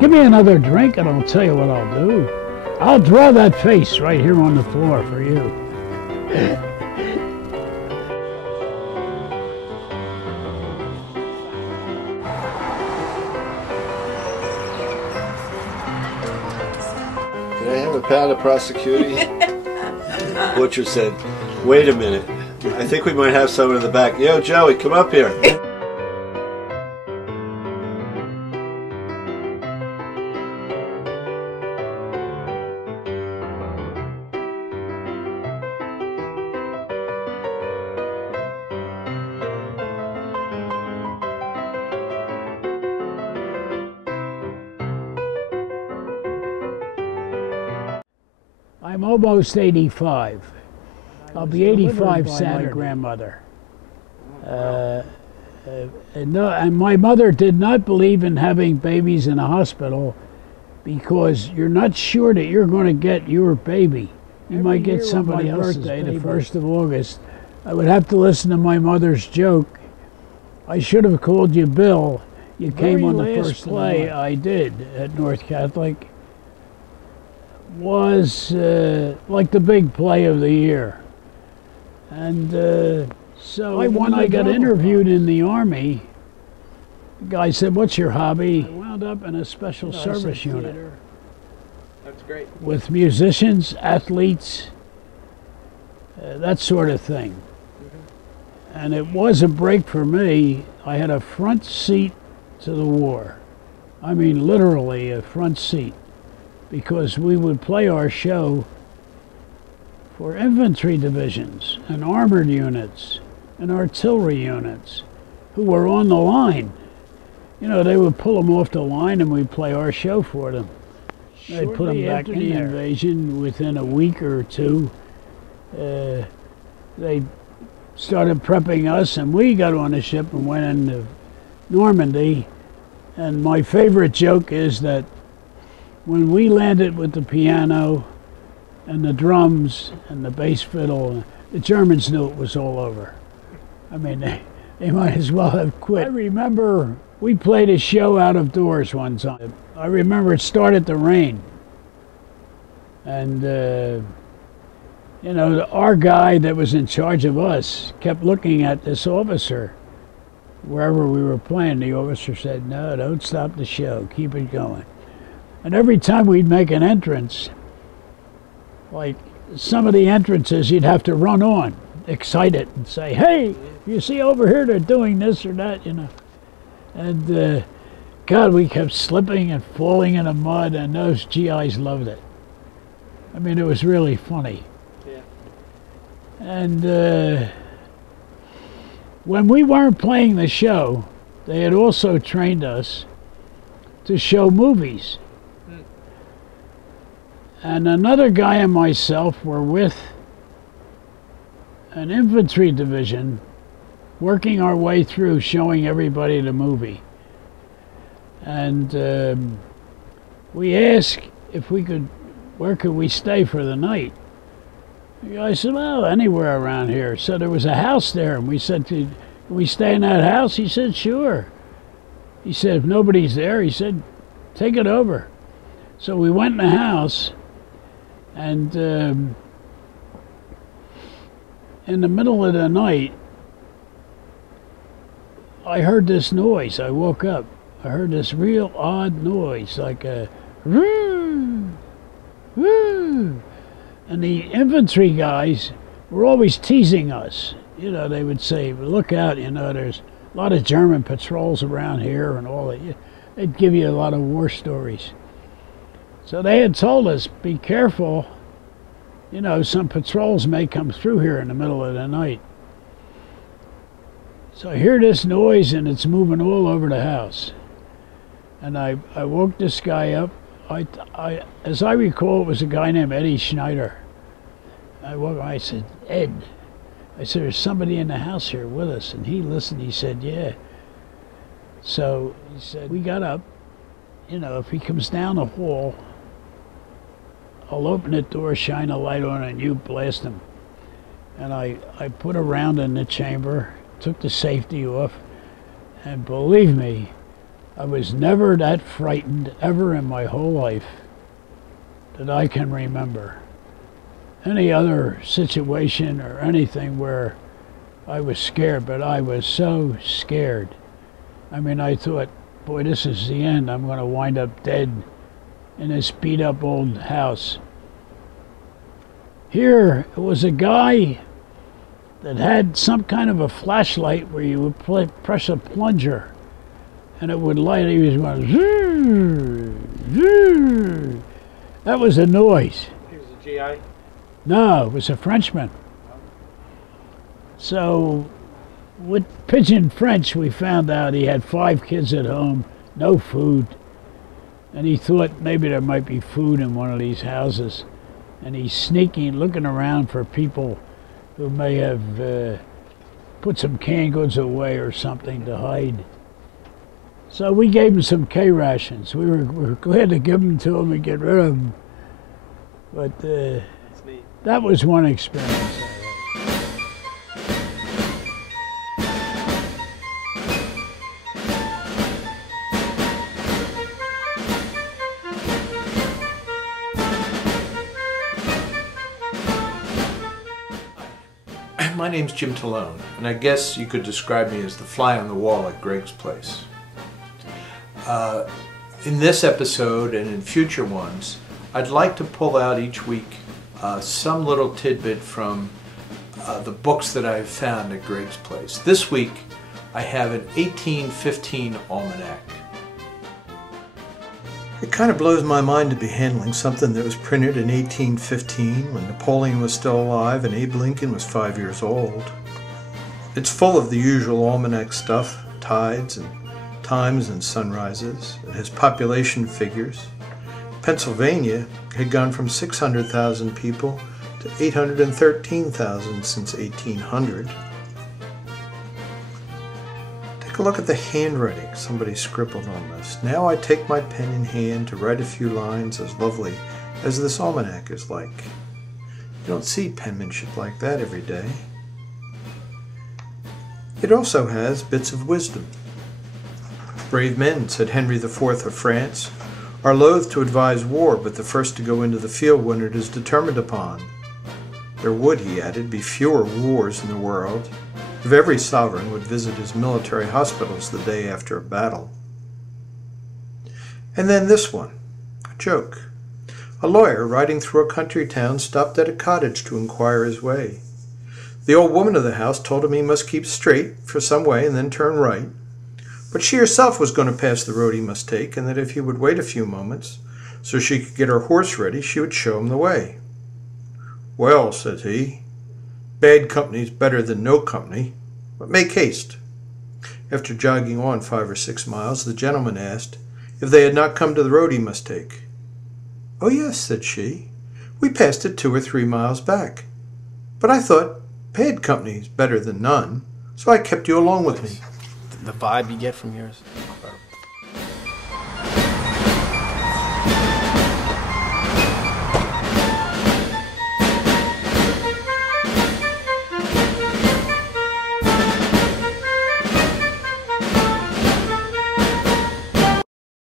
Give me another drink and I'll tell you what I'll do. I'll draw that face right here on the floor for you. Can I have a pound of prosciutto? Butcher said, wait a minute. I think we might have someone in the back. Yo, Joey, come up here. I'm almost 85. I'll be 85 Saturday. My grandmother. And my mother did not believe in having babies in a hospital because you're not sure that you're going to get your baby. You might get somebody else's birthday, the 1st of August. I would have to listen to my mother's joke. I should have called you Bill. You came on the first play I did at North Catholic. Was like the big play of the year. And so when I got interviewed in the Army, the guy said, what's your hobby? I wound up in a special service unit. That's great. With musicians, athletes, that sort of thing. Mm-hmm. And it was a break for me. I had a front seat to the war. I mean, literally a front seat. Because we would play our show for infantry divisions and armored units and artillery units who were on the line. You know, they would pull them off the line and we'd play our show for them. They'd put them back in the invasion. Within a week or two, they started prepping us and we got on a ship and went into Normandy. And my favorite joke is that when we landed with the piano and the drums and the bass fiddle, the Germans knew it was all over. I mean, they might as well have quit. I remember we played a show out of doors one time. I remember it started to rain. And, you know, our guy that was in charge of us kept looking at this officer. Wherever we were playing, the officer said, no, don't stop the show, keep it going. And every time we'd make an entrance, like some of the entrances, you'd have to run on, excited, and say, hey, you see over here they're doing this or that, you know. And God, we kept slipping and falling in the mud, and those GIs loved it. I mean, it was really funny. Yeah. And when we weren't playing the show, they had also trained us to show movies. And another guy and myself were with an infantry division working our way through showing everybody the movie. And we asked if we could, where could we stay for the night? The guy said, well, anywhere around here. So there was a house there, and we said, can we stay in that house? He said, sure. He said, if nobody's there, he said, take it over. So we went in the house. And in the middle of the night, I heard this noise. I woke up. I heard this real odd noise, like a woo, woo. And the infantry guys were always teasing us. You know, they would say, look out, you know, there's a lot of German patrols around here and all that. They'd give you a lot of war stories. So they had told us, be careful, you know, some patrols may come through here in the middle of the night. So I hear this noise and it's moving all over the house. And I woke this guy up. As I recall, it was a guy named Eddie Schneider. I woke him, I said, Ed, I said, there's somebody in the house here with us. And he listened, he said, yeah. So he said, we got up. You know, if he comes down the hall, I'll open the door, shine a light on, and you blast him. And I put a round in the chamber, took the safety off, and believe me, I was never that frightened ever in my whole life that I can remember. Any other situation or anything where I was scared, but I was so scared. I mean, I thought, boy, this is the end. I'm going to wind up dead in this beat up old house. Here, it was a guy that had some kind of a flashlight where you would press a plunger and it would light. He was going, zzz, zzz. That was a noise. He was a GI? No, it was a Frenchman. So, with Pigeon French, we found out he had 5 kids at home, no food. And he thought maybe there might be food in one of these houses. And he's sneaking, looking around for people who may have put some canned goods away or something to hide. So we gave him some K rations. We were glad to give them to him and get rid of them. But that was one experience. My name's Jim Talone, and I guess you could describe me as the fly on the wall at Greg's place. In this episode and in future ones, I'd like to pull out each week some little tidbit from the books that I've found at Greg's place. This week, I have an 1815 Almanac. It kind of blows my mind to be handling something that was printed in 1815 when Napoleon was still alive and Abe Lincoln was 5 years old. It's full of the usual almanac stuff, tides and times and sunrises. It has population figures. Pennsylvania had gone from 600,000 people to 813,000 since 1800. Take a look at the handwriting somebody scribbled on this. Now I take my pen in hand to write a few lines as lovely as this almanac is like. You don't see penmanship like that every day. It also has bits of wisdom. Brave men, said Henry IV of France, are loath to advise war, but the first to go into the field when it is determined upon. There would, he added, be fewer wars in the world if every sovereign would visit his military hospitals the day after a battle. And then this one, a joke. A lawyer riding through a country town stopped at a cottage to inquire his way. The old woman of the house told him he must keep straight for some way and then turn right, but she herself was going to pass the road he must take, and that if he would wait a few moments so she could get her horse ready, she would show him the way. Well, said he, bad company's better than no company, but make haste. After jogging on 5 or 6 miles, the gentleman asked if they had not come to the road he must take. Oh yes, said she, we passed it 2 or 3 miles back, but I thought bad company's better than none, so I kept you along with me. The vibe you get from yours,